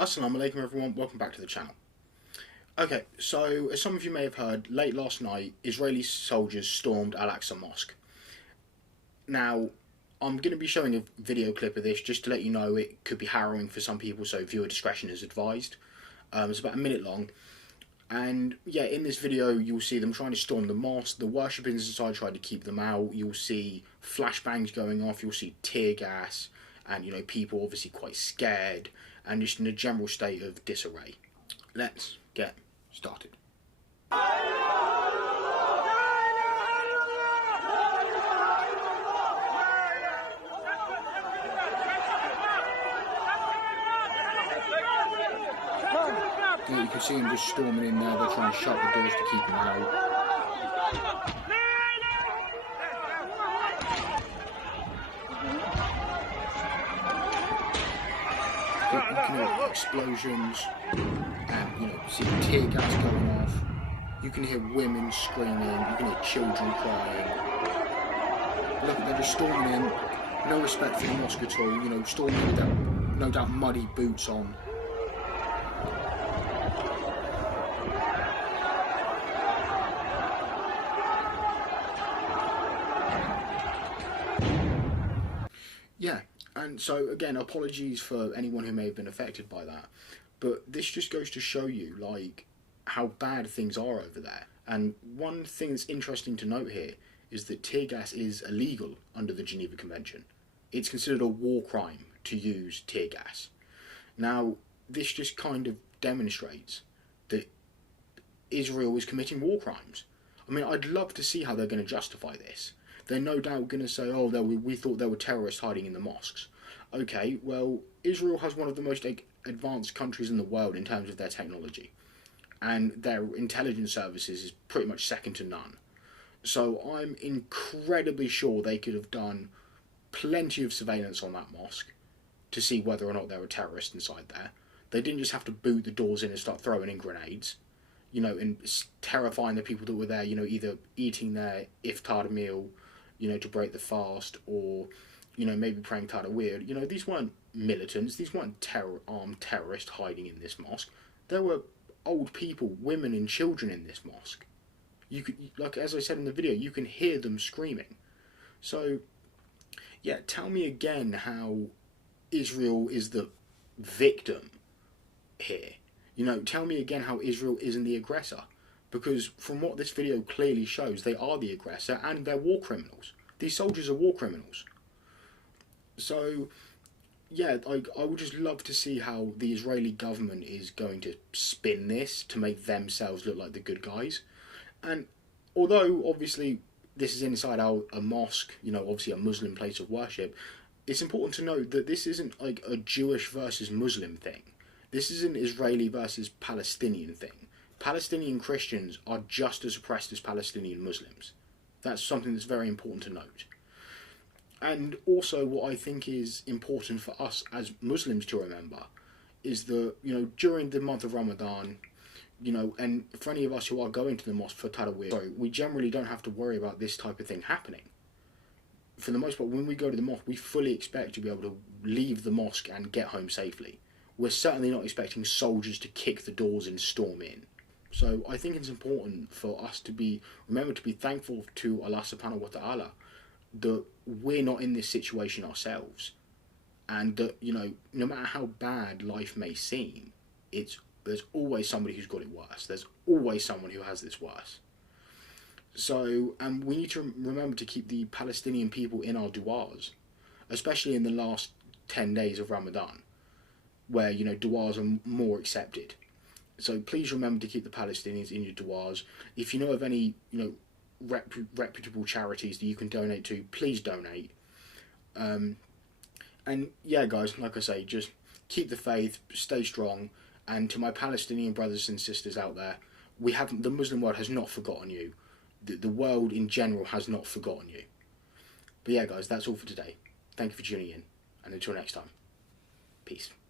Assalamu alaikum everyone, welcome back to the channel. Okay, so as some of you may have heard, late last night, Israeli soldiers stormed Al-Aqsa Mosque. Now, I'm going to be showing a video clip of this just to let you know it could be harrowing for some people, so viewer discretion is advised. It's about a minute long. And yeah, in this video, you'll see them trying to storm the mosque. The worshippers inside tried to keep them out. You'll see flashbangs going off. You'll see tear gas. And, people obviously quite scared. And just in a general state of disarray. Let's get started. You can see them just storming in there. They're trying to shut the doors to keep them out. You can hear explosions and see tear gas going off. You can hear women screaming. You can hear children crying. Look, they're just storming in. No respect for the mosque at all. Storming in with no doubt muddy boots on. Yeah, and so again, apologies for anyone who may have been affected by that, but this just goes to show you how bad things are over there. And one thing that's interesting to note here is that tear gas is illegal under the Geneva Convention. It's considered a war crime to use tear gas. Now, this just kind of demonstrates that Israel is committing war crimes. I mean, I'd love to see how they're going to justify this. They're no doubt going to say, oh, we thought there were terrorists hiding in the mosques. Okay, well, Israel has one of the most advanced countries in the world in terms of their technology. And their intelligence services is pretty much second to none. So I'm incredibly sure they could have done plenty of surveillance on that mosque to see whether or not there were terrorists inside there. They didn't just have to boot the doors in and start throwing in grenades, and terrifying the people that were there, either eating their iftar meal, to break the fast, or, maybe praying Tadawir. These weren't militants, these weren't armed terrorists hiding in this mosque. There were old people, women and children in this mosque. You could, as I said in the video, you can hear them screaming. So, yeah, tell me again how Israel is the victim here. Tell me again how Israel isn't the aggressor. Because from what this video clearly shows, they are the aggressor and they're war criminals. These soldiers are war criminals. So, yeah, I would just love to see how the Israeli government is going to spin this to make themselves look like the good guys. And although, obviously, this is inside a mosque, obviously a Muslim place of worship, it's important to note that this isn't like a Jewish versus Muslim thing. This is an Israeli versus Palestinian thing. Palestinian Christians are just as oppressed as Palestinian Muslims. That's something that's very important to note. And also what I think is important for us as Muslims to remember is that, during the month of Ramadan, and for any of us who are going to the mosque for Tarawih, we generally don't have to worry about this type of thing happening. For the most part, when we go to the mosque, we fully expect to be able to leave the mosque and get home safely. We're certainly not expecting soldiers to kick the doors and storm in. So I think it's important for us to remember to be thankful to Allah subhanahu wa ta'ala that we're not in this situation ourselves. And that, no matter how bad life may seem, there's always somebody who's got it worse. There's always someone who has this worse. So, and we need to remember to keep the Palestinian people in our du'as, especially in the last 10 days of Ramadan, where, du'as are more accepted. So please remember to keep the Palestinians in your du'as. If you know of any, reputable charities that you can donate to, please donate. And yeah, guys, like I say, just keep the faith, stay strong. And to my Palestinian brothers and sisters out there, the Muslim world has not forgotten you. The world in general has not forgotten you. But yeah, guys, that's all for today. Thank you for tuning in. And until next time, peace.